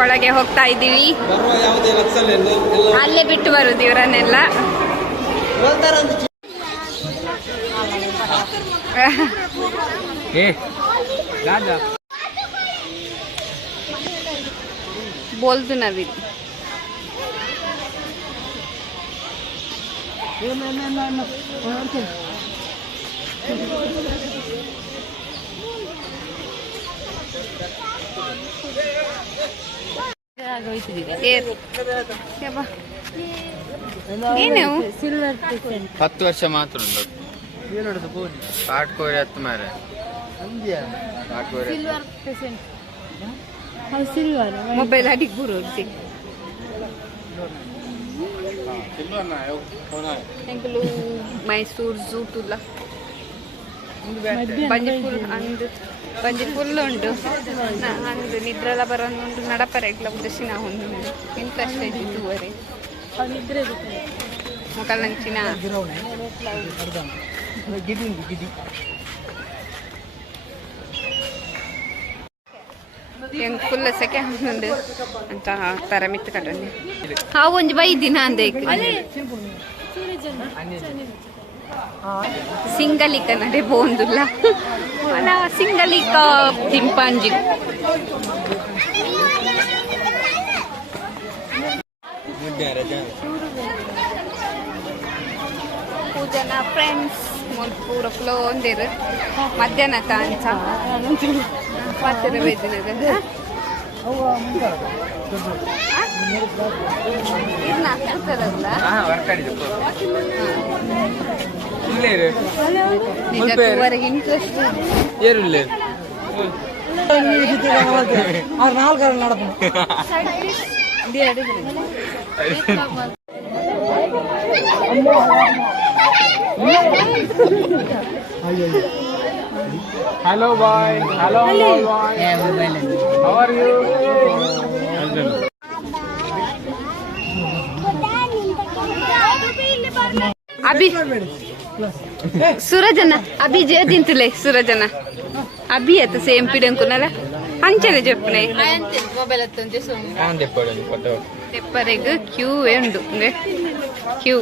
ಒಳಗೆ ಹೋಗ್ತಾ ಇದ್ದೀವಿ. ಅಲ್ಲೇ ಬಿಟ್ಟು ಬರುದು ಇವರನ್ನೆಲ್ಲ. बोलतो नवीन ಏನು 10 ವರ್ಷ ಮಾತ್ರ ಉಂಟು. ಕಾಟ್ಕೋರಿ ಹತ್ತು ಮಾರೆ ಮೊಬೈಲ್ ಅಡಿಗೆ ಬರೋದು ಎಂಕಲು ಮೈಸೂರು ಝೂ ತುಲ್ಲ ಬಂಜಿಪುರ್ ಅಂದು ಬಂಜಿಪುರ್ಲು ಉಂಟು ಅಂದು ನಿದ್ರೆಲ್ಲ ಬರೋದು ನಡಪರೆಗ್ಲ ಉದ್ದೇಶಿನ ಒಂದು ಇಂಟ್ರೆಸ್ಟ್ ಐತಿ ತೂವರೆ ಮುಖಲ್ ನಂಚಿನ ಹೆಂಗ್ ಫುಲ್ ಸೆಕೆ ಹಣ್ಣುಂಡು ಅಂತ ತರ ಮಿತ್ತು ಕಟ್ಟಂడి ಹಾವು ಒಂಜಿ ಬೈದಿನ ಅಂದೆ ಸಿಂಗಲಿಕ ನಡೆ ಬೋಂದುಲ್ಲ ಸಿಂಗಲಿಕ ತಿಂಪಾಂಜಿ ಪೂಜನ ಫ್ರೆಂಡ್ಸ್ ಪೂರ ಫ್ಲೋ ಒಂದಿರು ಮಧ್ಯಾಹ್ನ ತಾಂಚ ಪಾತ್ರ ಬೈದಿನದ ಇದನ್ನ ಹಾಕ್ತಾರಲ್ಲ ನಿಜವರೆಗೆ interest ಏರುಲ್ಲ Hello boy. Hello boy. How are you? अभी सूरजना अभी जे दिंतले सूरजना अभी है तो सेम पीडंकु नला अंचने చెప్పనే ಮೊಬೈಲ್ ಅತ್ತಂತೆ ಸೋಮ ಆಂದೆಪ್ಪಡನು ಫೋಟೋ ತೆಪ್ಪರೆಗೆ ಕ್ಯೂ ಉಂಡು ಕ್ಯೂ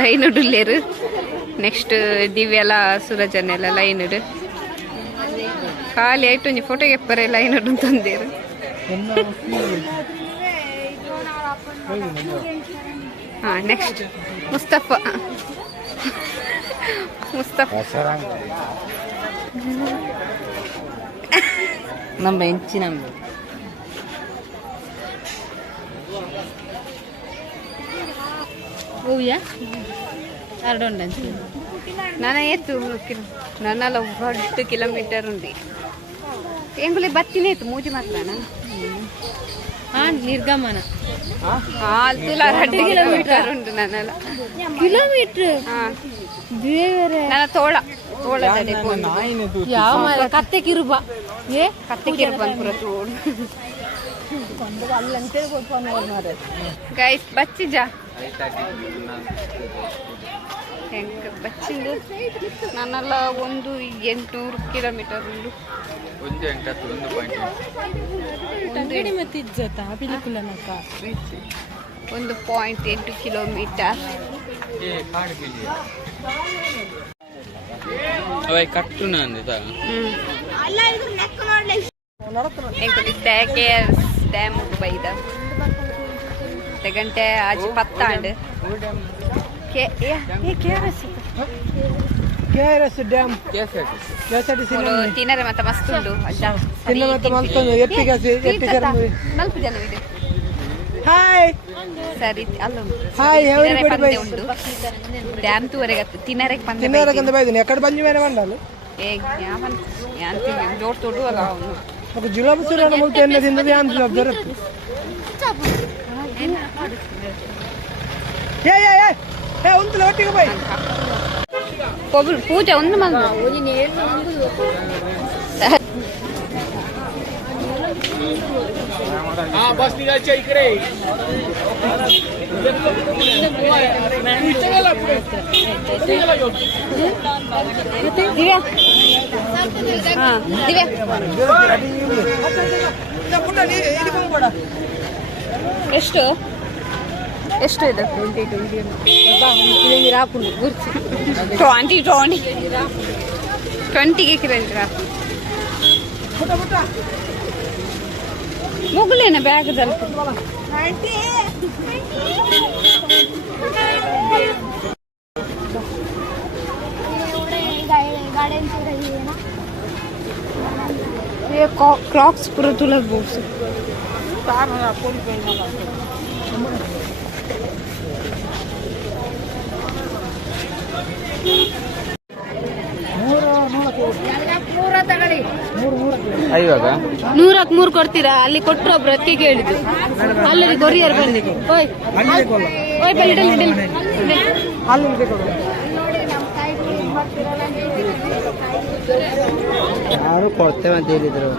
ಲೈನ್ ಉಡುಲ್ಲೇರು ನೆಕ್ಸ್ಟ್ ದಿವ್ಯಲ ಸೂರಜನ ಎಲ್ಲ ಲೈನ್ ಉಡು ಖಾಲಿ ಆಯ್ತು ಒಂಜಿ ಫೋಟೋಗೆ ಎಪ್ಪರೆ ಲೈನ್ ಉಡು ತಂದೇರು ಹಾ ನೆಕ್ಸ್ಟ್ ಮುಸ್ತಫಾ ನಮ್ಮ ಹೆಂಚಿ ನಮ್ದು ಓಯ್ಯಾ ಅರ್ಡೊಂಡಂಚಿ ನಾನು ಎತ್ತು ನನ್ನಲ್ಲ 10 ಕಿಲೋಮೀಟರ್ ఉంది ಎಂಗುಲಿ ಬತ್ತಿನೇ ಇತ್ತು ಮೂಜಿ ಮಾತ್ರ ನಿರ್ಗಮನ ತುಲ 2 ಕಿಲೋಮೀಟರ್ ಉಂಟು ನನ್ನಲ್ಲ ಕಿಲೋಮೀಟರ್ ನನ್ನ ತೋಳದಡೆ ಯಾವ ಕತ್ತೆ ಕಿರುಬ ಕತ್ತೆ ಕಿರುಬ ಪೂರ ತೋಡು ಗೈಸ್ ಬಚ್ಚಿಜ ಹೆಂಗೆ ಬಚ್ಚಿಂದು ನನ್ನೆಲ್ಲ 800 ಕಿಲೋಮೀಟರ್ ಉಂಟು ಒಂದು 1.8 ಕಿಲೋಮೀಟರ್ ಕಟ್ಟುನ ಡ್ಯಾಮ್ ಬೈದ ಗಂಟೆ ಆಜಿ ಪತ್ತಾಂಡ್ ತಿನ್ನರೆ ಮತ್ತೆ ಮಸ್ತ್ ಉಂಡು 4 ಜನ ಇದೆ ಸರಿ ಅಲ್ಲ ಉಂಟು ಡ್ಯಾಮ್ ತೂವರೆಗೆ ತಿನ್ನರೆಗೆ ಪಂದ್ಯ ఎక్కడ బంజి మేనే వండాలి ಜೋಡ್ ತೋಡು ಅಲ್ಲ ఒక జిలాబీ చూడండి ముల్తే ఎన్న తిన్నది ఆన్ జిలాబీ జర ఏ ఏ ఏ ఏ ఉంతుల ఒట్టిಗೆ పోయి ಪೂಜೆ ಒಂದು ಮಂಗ हा बस निघायच्या इकडे ದಿವ್ಯಾ ಹಾ ದಿವ್ಯಾ ಎಷ್ಟು ಎಷ್ಟು ಇದು 20ಗೆ ಕಿಲೋಮೀಟರ್ ಮುಗುಲೇನ ಬ್ಯಾಗದಲ್ಲಿ ये क्रॉक्स पूरा तुला बोल ಇವಾಗ 100ಕ್ಕೆ 3 ಕೊಡ್ತೀರಾ ಅಲ್ಲಿ ಕೊಟ್ಟರು ಒಬ್ರು ಅತ್ತಿ ಕೇಳಿದ್ರು ಅಲ್ಲಿ ಕೊರಿಯರ್ ಬಂದಿದೆ ಓಯ್ ಓಯ್ ಬಲ್ಲಿ ಯಾರು ಕೊಡ್ತೇವೆ ಅಂತ ಹೇಳಿದ್ರು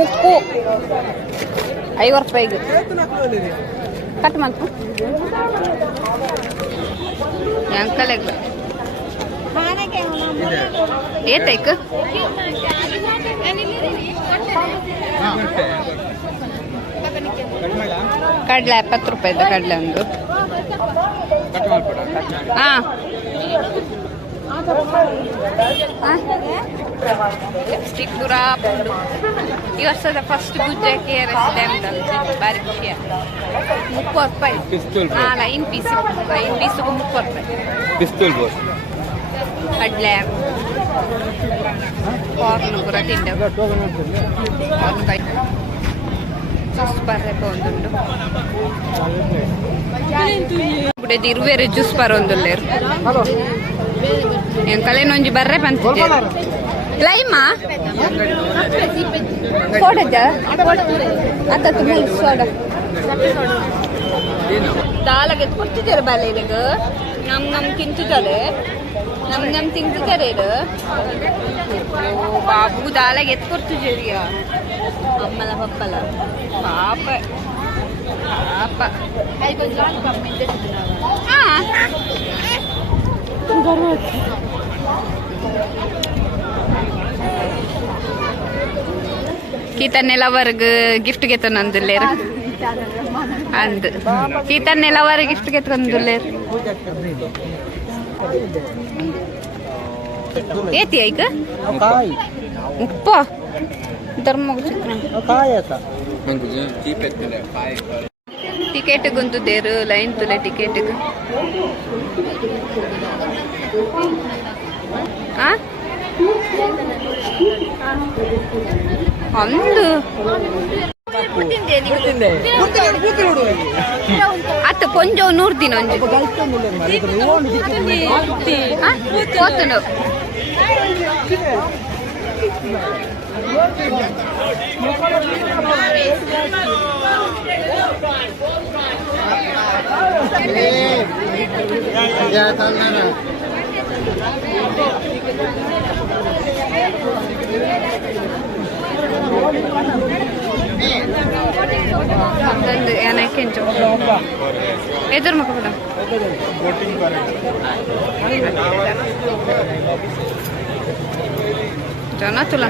ಉಪ್ಪು 50 ರೂಪಾಯಿಗೆ ಕಟ್ ಮಾಡ್ತು ಅಂಕಲ್ ಏತೈಕ್ ಕಡಲೆ 70 ರೂಪಾಯಿದ ಕಡಲೆ ಒಂದು ಹಾಂ ಲಿಪ್ಸ್ಟಿಕ್ ಪೂರ ಈ ವರ್ಷದ ಫಸ್ಟ್ ಗುಜ್ಜೆ KRS ಡ್ಯಾಮ್ದಲ್ಲಿ ಭಾರಿ ಖುಷಿಯ 30 ರೂಪಾಯಿ ಹಾಂ ಲೈನ್ ಪೀಸಿಗೂ 30 ರೂಪಾಯಿ ಪಿಸ್ತೂಲ್ ಬೋಸ್ ಕಡಲೆ ಕಾರ್ನ್ ಪೂರ ತಿಂಡೆ ಕಾರ್ನ್ ಕೈ ಜ್ಯೂಸ್ ಬರ್ಬೇಕು ಒಂದುಂಡು ಬುಡೇದು ಇರುವೇರು ಜ್ಯೂಸ್ ಬರ ಒಂದುಲ್ಲೇರು ಕಲೆನೊಂಜಿ ಬರ್ರೆ ಪಂಚಿದೆ ಲೈಮಾ ಸೋಡದ ಅತ್ತ ತುಂಬ ಸೋಡ ದಾಲಾಗೆ ಕೊಡ್ತಿದ್ದಾರೆ ಬಾಲೆ ಇದೀಗ ನಮ್ ತಿಂತಿದ್ದಾರೆ ನಮ್ ತಿಂತಿದ್ದಾರೆ ಇದು ಬಾಬು ದಾಲಾಗೆ ಎತ್ಕೊಡ್ತಿದ್ದೀರಿಯ ಅಮ್ಮಲ ಪಪ್ಪಲ ಪಾಪ ಪಾಪ ಹಾಂ ಕೀತನ್ನೆಲ್ಲವರ್ಗ ಗಿಫ್ಟ್ ಗೆತ್ತನೊಂದುಲ್ಲೇರು ಅಂದು ಕೀತನ್ನೆಲ್ಲವರ್ ಗಿಫ್ಟ್ ಗೆತ್ತೊಂದುಲ್ಲೇರು ಏತಿ ಐಕ ಉಪ್ಪ ಧರ್ಮ ಟಿಕೆಟ್ ಗುಂತುದೇರು ಲೈನ್ ತುಲೆ ಟಿಕೆಟ್ ಒಂದು ಅತ್ತ ಪೊಂಜ 100 ದಿನ ಏನಕ್ಕೆ ಎದುರು ಮಕ್ಕ ಬಿಡ ಜನ ತುಲ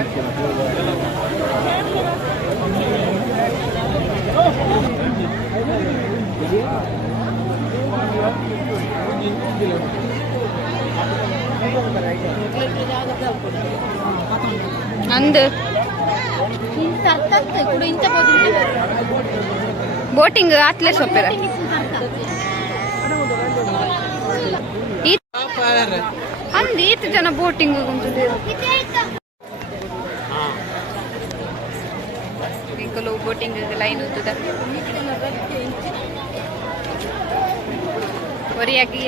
ಅಂದು ಬೋಟಿಂಗ್ ಆತ್ಲೆ ಸೊಪ್ಪೆರ ಅಂದ್ ಈತ ಜನ ಬೋಟಿಂಗ್ ಕೆಲವು ಬೋಟಿಂಗ್ ಲೈನ್ ಉದ್ದದ ಒರಿಯಾಗಿ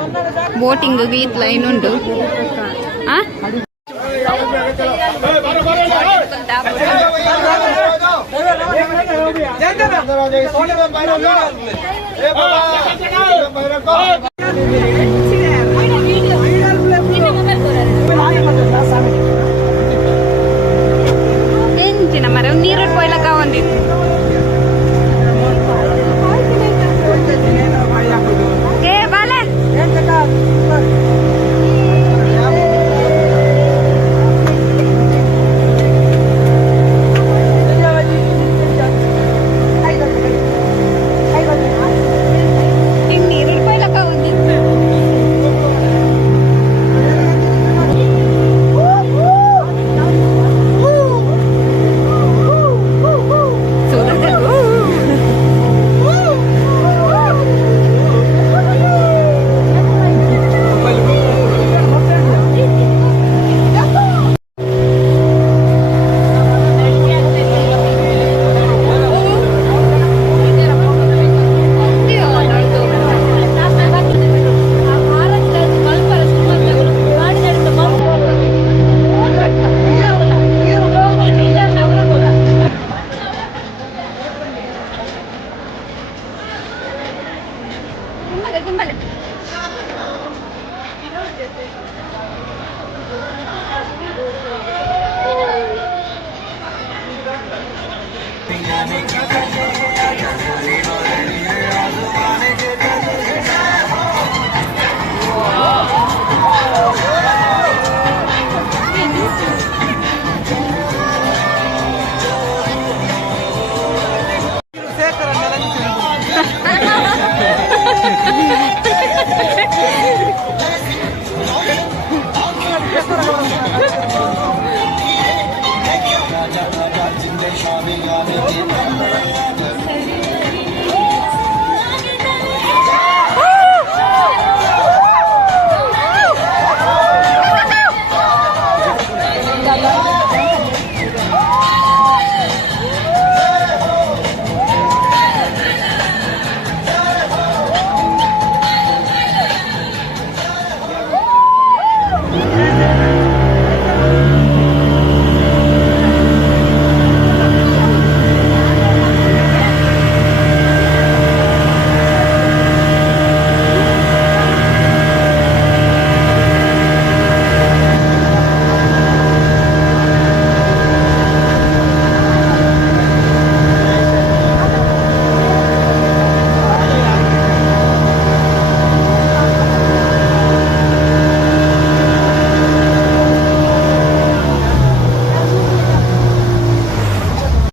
ಮುಂದೆ ಬೋಟಿಂಗ್ ಗೀತ್ಲ ಇನ್ನುಂಡು